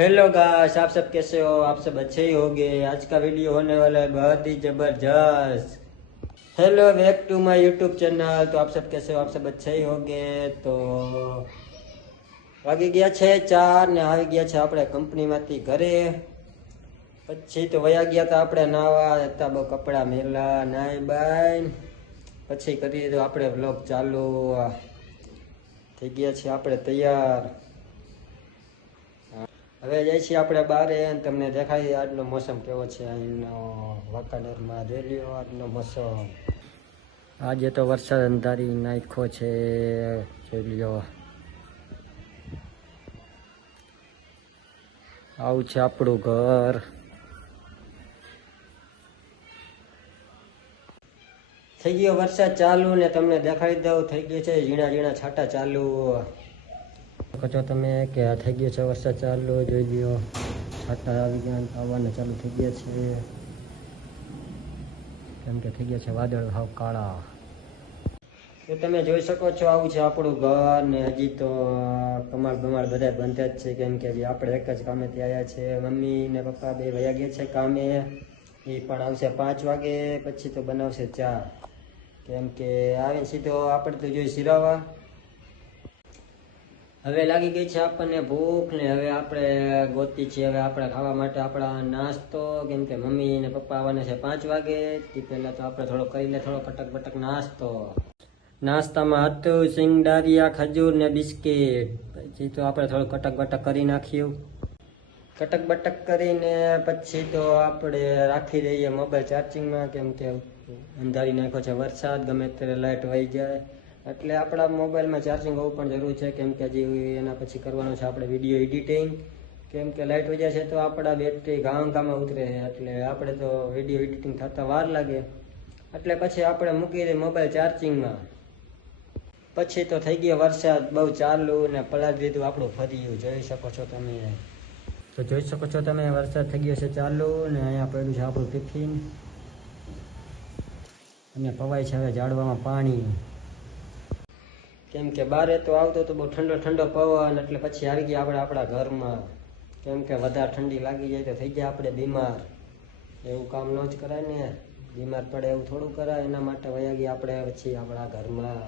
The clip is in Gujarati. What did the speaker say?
हेलो गाइस, आप सब कैसे हो। आप सब अच्छे ही होंगे। आज का वीडियो होने वाला है बहुत ही जबरदस्त। Hello back to my YouTube channel. तो आप सब कैसे हो, आप सब अच्छे ही होंगे। तो વાગી ગયા છે 4 ને આવી ગયા છે આપણે કંપનીમાંથી ઘરે। પછી તો વયા ગયા હતા આપણે નાવા હતા, બહુ કપડાં મેલા નાઈ બાઈ પછી કરી દીધો આપણે વ્લોગ ચાલુ। થઈ ગયા છે આપણે તૈયાર। હવે જઈએ છીએ આપણે બહાર અને તમને દેખાય આજનો મોસમ કેવો છે અહીંનો વાંકાનેરમાં। જોઈ લ્યો આજનો મોસમ। આજે તો વરસાદ અંધારી નાખ્યો છે, જોઈ લ્યો। આવું છે આપણું ઘર। થઈ ગયો વરસાદ ચાલુ ને તમને દેખાડી દઉં, થઈ ગયો છે ઝીણા ઝીણા છાંટા ચાલુ। કહો તમે કે આ થઈ ગયો છે વરસાદ ચાલુ, જોઈ લ્યો છાંટા આવી ગયા, આવવાના ચાલુ થઈ ગયા છે। કેમ કે થઈ ગયા છે વાદળ હાવ કાળા। તો તમે જોઈ શકો છો આવું છે આપણું ઘર ને હજી તો કમાડ બમાડ બધા બંધ જ છે, કેમ કે હજી આપણે એક જ કામેથી આવ્યા છે। મમ્મી ને પપ્પા બે વયા ગયા છે કામે, એ પણ આવશે 5 વાગે, પછી તો બનાવશે ચા। કેમ કે આવીને સીધો આપણે તો જોઈ સિરાવા। હવે લાગી ગઈ છે આપણને ભૂખ ને હવે આપણે ગોતી છીએ હવે આપણે ખાવા માટે આપણા નાસ્તો। કેમ કે મમ્મી ને પપ્પા આવવાના છે 5 વાગે, તે પહેલાં તો આપણે થોડો કરી લે થોડો કટક બટક નાસ્તો। નાસ્તામાં હતું સિંગદારિયા, ખજૂર ને બિસ્કિટ। પછી તો આપણે થોડું કટક બટક કરી નાખ્યું। કટક બટક કરીને પછી તો આપણે રાખી દઈએ મોબાઈલ ચાર્જિંગમાં, કેમ કે અંધારી નાખ્યો છે વરસાદ, ગમે ત્યારે લાઇટ વહી જાય એટલે આપણા મોબાઈલમાં ચાર્જિંગ હોવું પણ જરૂરી છે। કેમ કે હજી એના પછી કરવાનું છે આપણે વિડીયો એડિટિંગ। કેમ કે લાઇટ વહી જાય છે તો આપણા બેટરી ગામમાં ઉતરે છે, એટલે આપણે તો વિડીયો એડિટિંગ થતાં વાર લાગે, એટલે પછી આપણે મૂકી દઈએ મોબાઈલ ચાર્જિંગમાં। પછી તો થઈ ગયો વરસાદ બહુ ચાલુ ને પલાળી દીધું આપણું ફર્યું, જોઈ શકો છો તમે। તો જોઈ શકો છો તમે વરસાદ થઈ ગયો છે ચાલુ ને અહીંયા પડ્યું છે આપણું ટિફિન અને પવાય છે હવે ઝાડવામાં પાણી। કેમ કે બારે તો આવતો તો બહુ ઠંડો ઠંડો પવન, એટલે પછી આવી ગયા આપણે આપણા ઘરમાં। કેમ કે વધારે ઠંડી લાગી જાય તો થઈ જાય આપણે બીમાર, એવું કામ ન જ કરાય ને, બીમાર પડે એવું થોડું કરાય, એના માટે વયા ગયા આપણે પછી આપણા ઘરમાં।